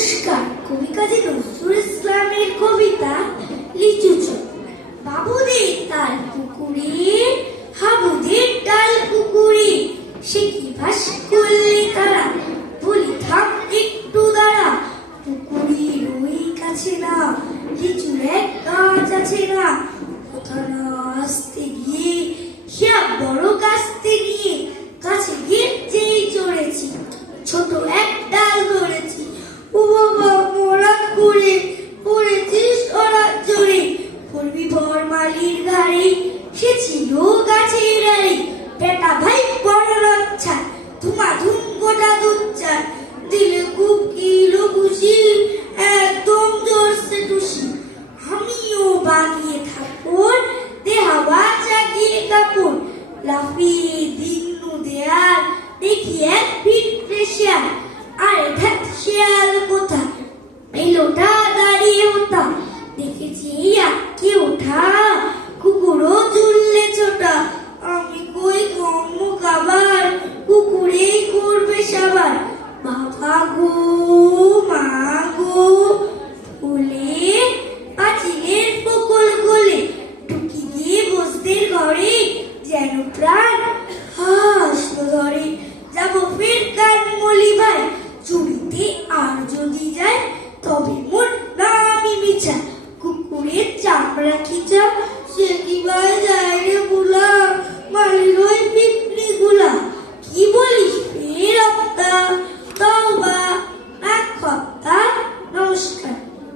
নমস্কার, কবি কাজী নজরুল ইসলামের কবিতা লিচু চোখ। বাবুদের তাল পুকুরে, হাবুদের ডাল পুকুরে, সে কি ভাস করলে তারা, বলি থাম একটু দাঁড়া। পুকুরের ওই কাছে না, লিচুর এক গাছ আছে না, কথা না আসতে গিয়ে সে বড় কাছতে গিয়ে, কাছে গিয়ে যেই চড়েছি, ছোট এক ডাল ধরেছি। ও বাবা, মোরা করে পড়েছিস ওরা জোরে, পড়বি ভর মালির ঘাড়ে, সে ছিল গাছের ডালে। বেটা ভাই বড় লজ্জা, ধুমাধুম গোটা দুচ্চার, দিলে খুব কিলো খুশি, একদম জোরসে টুসি। আমিও বানিয়ে থাকুন, দেহাওয়া জাগিয়ে কাপুর, লাফিয়ে দিনু দেয়ার, দেখি এক ভিড়ে শেয়াল। আরে ধ্যাত, শেয়াল কোথা, এলোটা দাঁড়িয়ে ওঠা, দেখেছি আটকে ওঠা, কুকুরও জুড়লে ছোটা। আমি কই কর্ম খাবার, কুকুরেই করবে সাবার। বাবা গো, মা গো, ফুলে পাঁচিলের ফকল গলে, টুকি দিয়ে বসতে ঘরে, যেন প্রাণ হাসলো ধরে। যাবো ফের কান মলি ভাই, চুরিতে আর যদি যায়, তবে মোর নামই মিছা। কুকুরের চামড়া খিচা, সে কি ভাই যায় রে বুলা, মালির